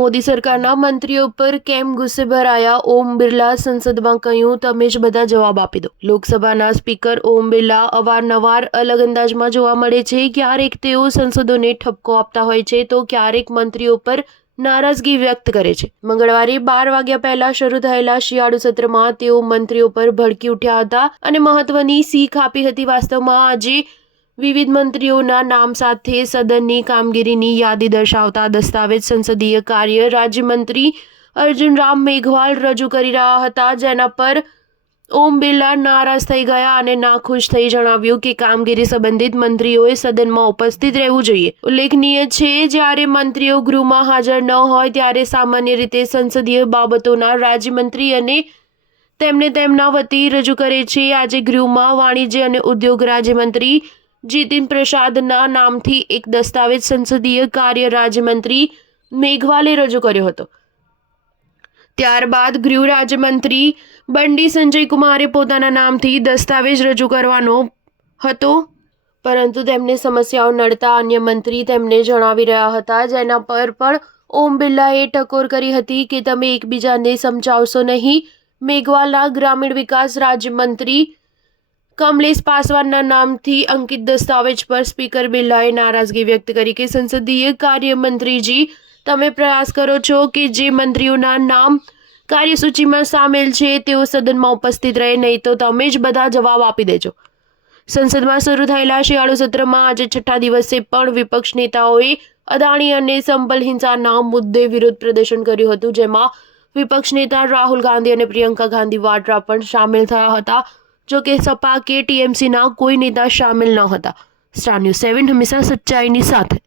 મોદી સરકારના મંત્રીઓ પર કેમ ગુસ્સે ભરાયા? ઓમ બિરલા સંસદમાં કહ્યું, તમે જ બધા જવાબ આપી દો. લોકસભાના સ્પીકર ઓમ બિરલા અવારનવાર અલગ અંદાજમાં જોવા મળે છે. ક્યારેક તેઓ સંસદોને ઠપકો આપતા હોય છે તો ક્યારેક મંત્રીઓ પર નારાજગી વ્યક્ત કરે છે. મંગળવારે 12 વાગ્યા પહેલા શરૂ થયેલા શિયાળુ સત્રમાં તેઓ મંત્રીઓ પર ભડકી ઉઠ્યા હતા અને મહત્વની શીખ આપી હતી. વાસ્તવમાં આજે વિવિધ મંત્રીઓના નામ સાથે સદનની કામગીરીની યાદી દર્શાવતા દસ્તાવેજ સંસદીય કાર્ય રાજ્યમંત્રી અર્જુન રામ મેઘવાલ રજૂ કરી રહ્યા હતા, જેના પર ઓમ બિરલા નારાજ થઈ ગયા અને નાખુશ થઈ જણાવ્યું કે કામગીરી સંબંધિત મંત્રીઓએ સદનમાં ઉપસ્થિત રહેવું જોઈએ. ઉલ્લેખનીય છે, જ્યારે મંત્રીઓ ગૃહમાં હાજર ન હોય ત્યારે સામાન્ય રીતે સંસદીય બાબતોના રાજ્યમંત્રી અને તેમને તેમના વતી રજૂ કરે છે. આજે ગૃહમાં વાણિજ્ય અને ઉદ્યોગ રાજ્યમંત્રી જીતિન પ્રસાદના નામથી એક દસ્તાવેજ સંસદીય કાર્ય રાજ્યમંત્રી મેઘવાલે રજૂ કર્યો હતો. ત્યારબાદ ગૃહ રાજ્યમંત્રી બંડી સંજયકુમારે પોતાના નામથી દસ્તાવેજ રજૂ કરવાનો હતો, પરંતુ તેમને સમસ્યાઓ નડતા અન્ય મંત્રી તેમને જણાવી રહ્યા હતા, જેના પર પણ ઓમ બિરલાએ ટકોર કરી હતી કે તમે એકબીજાને સમજાવશો નહીં. મેઘવાલના ગ્રામીણ વિકાસ રાજ્યમંત્રી કમલેશ પાસવાનના નામથી અંકિત દસ્તાવેજ પર સ્પીકર બિરલાએ નારાજગી વ્યક્ત કરી કે સંસદીય કાર્ય મંત્રીજી, તમે પ્રયાસ કરો છો કે જે મંત્રીઓના નામ કાર્યસૂચિમાં સામેલ છે તેઓ સદનમાં ઉપસ્થિત રહે, નહીં તો તમે જ બધા જવાબ આપી દેજો. સંસદમાં શરૂ થયેલા શિયાળુ સત્રમાં આજે છઠ્ઠા દિવસે પણ વિપક્ષ નેતાઓએ અદાણી અને સંભલ હિંસાના મુદ્દે વિરોધ પ્રદર્શન કર્યું હતું, જેમાં વિપક્ષ નેતા રાહુલ ગાંધી અને પ્રિયંકા ગાંધી વાડ્રા પણ સામેલ થયા હતા. જો કે સપા કે ટીએમસીના કોઈ નેતા સામેલ ન હતા. સ્ટાર ન્યૂઝ 7 હંમેશા સચ્ચાઈની સાથે.